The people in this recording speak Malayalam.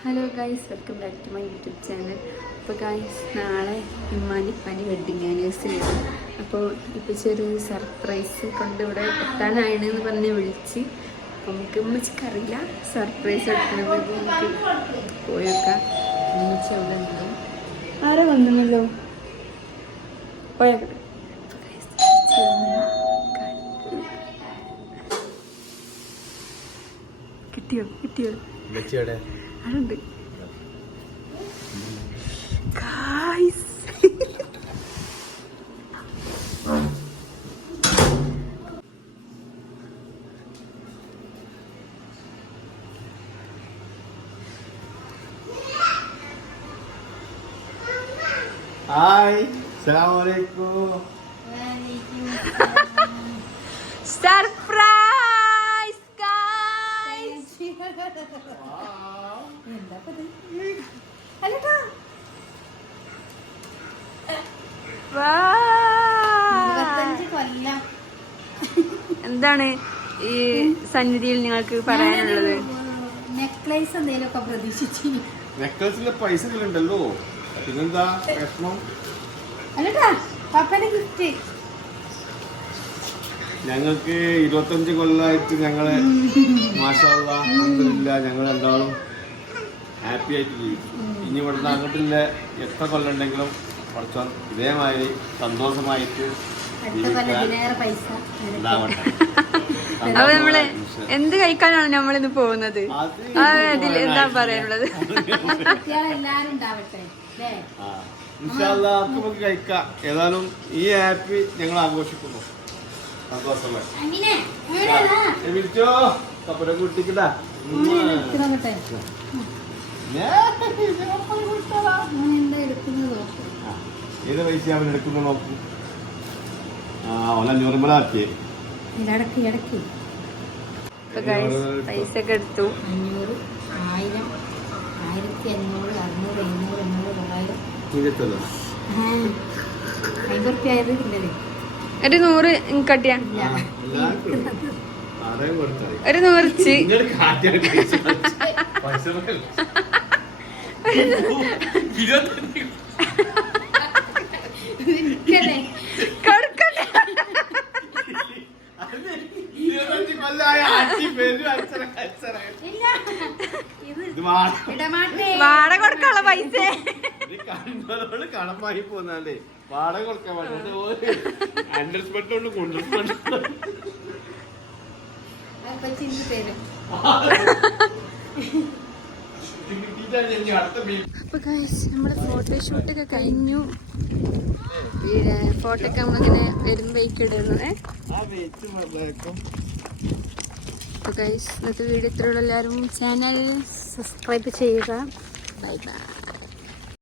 Hello guys, welcome back to my YouTube channel. അപ്പോൾ ഗൈസ്, നാളെ ഇമ്മാനിപ്പാനി വെഡ്ഡിങ് ആനിവേഴ്സറി ആണ്. അപ്പോൾ ഇപ്പോൾ ചെറിയൊരു സർപ്രൈസ് കൊണ്ട് ഇവിടെ എത്താനാണെന്ന് പറഞ്ഞ് വിളിച്ച്. അപ്പോൾ നമുക്ക് ഉമ്മച്ചിക്കറിയില്ല സർപ്രൈസ് എടുക്കുന്നത്. നമുക്ക് പോയേക്കാം. ഉമ്മച്ചി അവിടെ ഉണ്ടോ? ആരാ വന്നല്ലോ? പോയേക്കട്ടെ. കിട്ടിയോ? അതുണ്ട് ഗായ്സ്. ഹായ്, അസ്സലാമു അലൈക്കും. Surprise guys. എന്താണ് ഈ സന്നിധിയിൽ നിങ്ങൾക്ക് പറയാനുള്ളത്? നെക്ലേസ് എന്തെങ്കിലുമൊക്കെ പ്രതീക്ഷിച്ചു. നെക്ലസിലെ പൈസ ഉണ്ടല്ലോ, പിന്നെന്താ വിഷമം? അല്ലട്ടാ പാപ്പന്റെ ഗിഫ്റ്റ്. ഞങ്ങൾക്ക് 25 കൊല്ലമായിട്ട് ഞങ്ങള് മാഷാ അല്ലാഹ് അൽഹംദുലില്ലാഹ് ഞങ്ങൾ രണ്ടാളും ഹാപ്പി ആയിട്ട് ജീവിച്ചു. ഇനി ഇവിടുന്ന് അങ്ങോട്ടില്ല എത്ര കൊല്ലം ഉണ്ടെങ്കിലും കുറച്ച് ഇതേമാതിരി സന്തോഷമായിട്ട് ഉണ്ടാവട്ടെ. അപ്പൊ നമ്മള് എന്ത് കഴിക്കാനാണ് നമ്മളിന്ന് പോകുന്നത്? അതിൽ എന്താ പറയാനുള്ളത്? എല്ലാരും ഉണ്ടാവട്ടെ. ഇൻഷാ അല്ലാഹ് നമുക്ക് കഴിക്കാം. ഏതായാലും ഈ ഹാപ്പി ഞങ്ങൾ ആഘോഷിക്കുന്നു. സന്തോഷമല്ലേ? വിളിച്ചോ കപ്പനെ കുട്ടിക്കട്ടാ. ഏത് പൈസ അവൻ എടുക്കുന്നു നോക്കൂ. ഒന്നൂറുമ്പളാക്കിയേ പൈസ ഒക്കെ എടുത്തു. 500, 1000, 1500, 600, 700, 800, 900. 50 ആയത് ഇല്ലല്ലേ? ഒരു 100 കട്ടിയാ. ഒരു 100 വാടക കൊടുക്കാനുള്ള പൈസ കടമായി പോന്നാലേ വാടക കൊടുക്കാൻ പാടില്ല. അണ്ടർസ്പെക്ട് കൊണ്ടുവരുന്നുണ്ട്. അപ്പൊ ഗൈസ്, നമ്മുടെ ഫോട്ടോഷൂട്ടൊക്കെ കഴിഞ്ഞു. പിന്നെ ഫോട്ടോ ഒക്കെ നമ്മളിങ്ങനെ വരുമ്പോഴേക്ക് ഇടുന്നത്. അപ്പൊ ഗൈസ്, ഇന്നത്തെ വീഡിയോ ഇത്രയുള്ള. എല്ലാവരും ചാനൽ സബ്സ്ക്രൈബ് ചെയ്യുക. Bye bye.